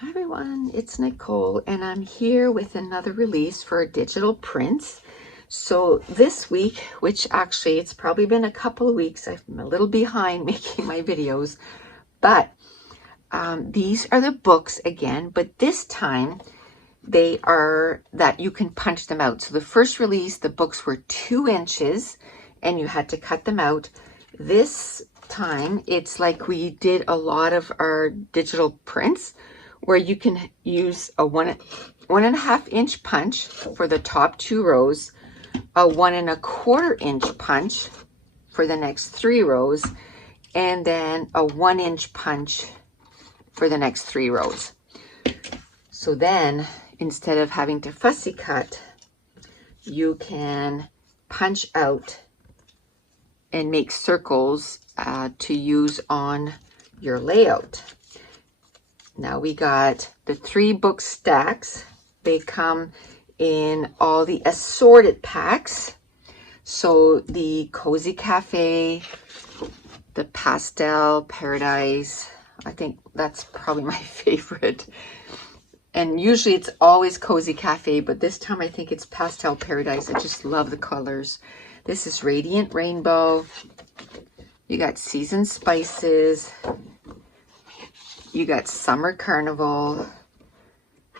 Hi everyone, it's Nicole and I'm here with another release for digital prints. So this week, which actually it's probably been a couple of weeks, I'm a little behind making my videos, but these are the books again, but this time they are that you can punch them out. So the first release, the books were 2 inches and you had to cut them out. This time it's like we did a lot of our digital prints where you can use a 1.5 inch punch for the top 2 rows, a 1.25 inch punch for the next 3 rows, and then a 1 inch punch for the next 3 rows. So then instead of having to fussy cut, you can punch out and make circles to use on your layout. Now we got the 3 book stacks. They come in all the assorted packs. So the Cozy Cafe, the Pastel Paradise, I think that's probably my favorite. And usually it's always Cozy Cafe, but this time I think it's Pastel Paradise. I just love the colors. This is Radiant Rainbow. You got Seasoned Spices. You got Summer Carnival.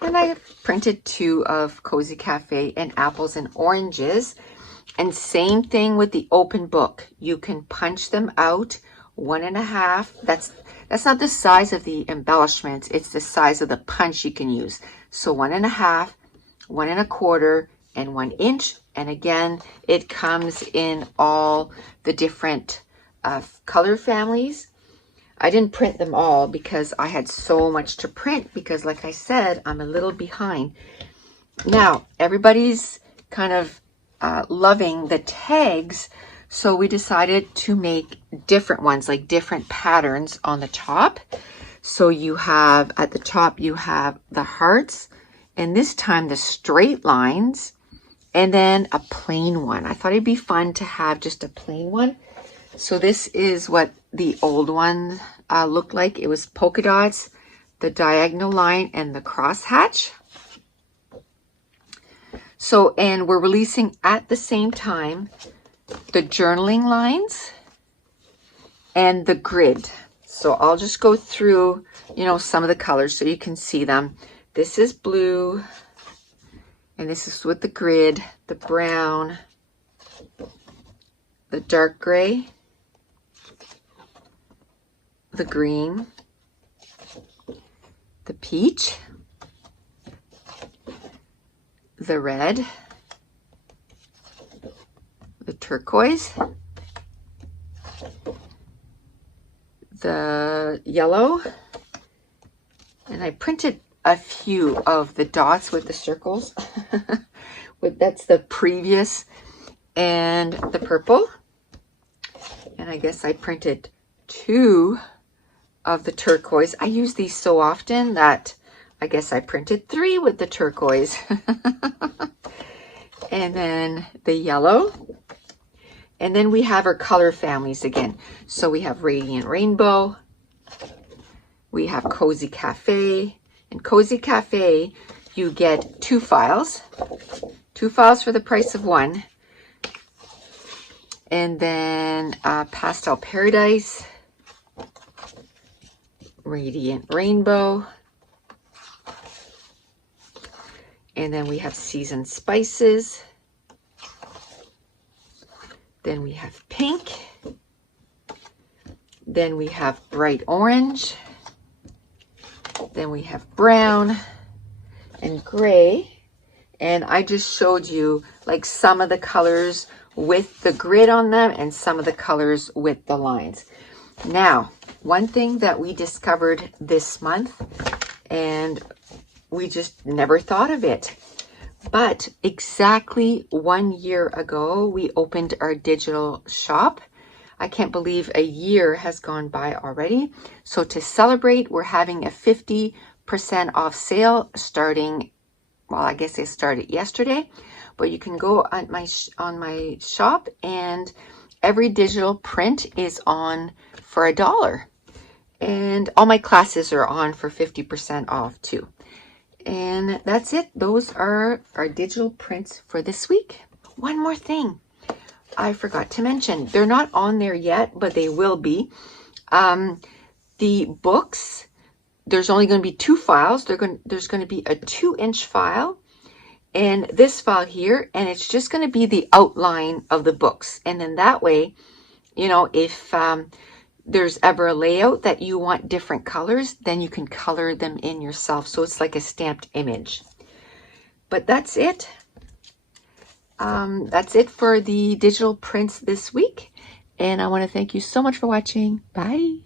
And I printed 2 of Cozy Cafe and Apples and Oranges. And same thing with the open book. You can punch them out 1.5. That's not the size of the embellishments. It's the size of the punch you can use. So 1.5, 1.25, and 1 inch. And again, it comes in all the different color families. I didn't print them all because I had so much to print because, like I said, I'm a little behind. Now, everybody's kind of loving the tags, so we decided to make different ones, like different patterns on the top. So you have, at the top, you have the hearts, and this time the straight lines, and then a plain one. I thought it'd be fun to have just a plain one. So this is what the old one looked like. It was polka dots, the diagonal line, and the crosshatch. So, and we're releasing at the same time the journaling lines and the grid. So I'll just go through, some of the colors so you can see them. This is blue, and this is with the grid, the brown, the dark gray, the green, the peach, the red, the turquoise, the yellow, and I printed a few of the dots with the circles. That's the previous, and the purple. And I guess I printed 2 of the turquoise. I use these so often that I guess I printed 3 with the turquoise. And then the yellow. And then we have our color families again. So we have Radiant Rainbow. We have Cozy Cafe. And Cozy Cafe, you get 2 files. 2 files for the price of 1. And then Pastel Paradise, Radiant Rainbow, and then we have Seasoned Spices, then we have pink, then we have bright orange, then we have brown and gray, and I just showed you like some of the colors with the grid on them and some of the colors with the lines. Now, one thing that we discovered this month, and we just never thought of it, but exactly 1 year ago, we opened our digital shop. I can't believe a year has gone by already. So to celebrate, we're having a 50% off sale starting, well, I guess it started yesterday, but you can go on my shop and every digital print is on for $1. And all my classes are on for 50% off too. And that's it. Those are our digital prints for this week. One more thing I forgot to mention. They're not on there yet, but they will be. The books, there's only going to be 2 files. There's going to be a 2-inch file and this file here, and it's just going to be the outline of the books. And then that way, you know, if there's ever a layout that you want different colors, then you can color them in yourself. So it's like a stamped image. But that's it. That's it for the digital prints this week. And I want to thank you so much for watching. Bye.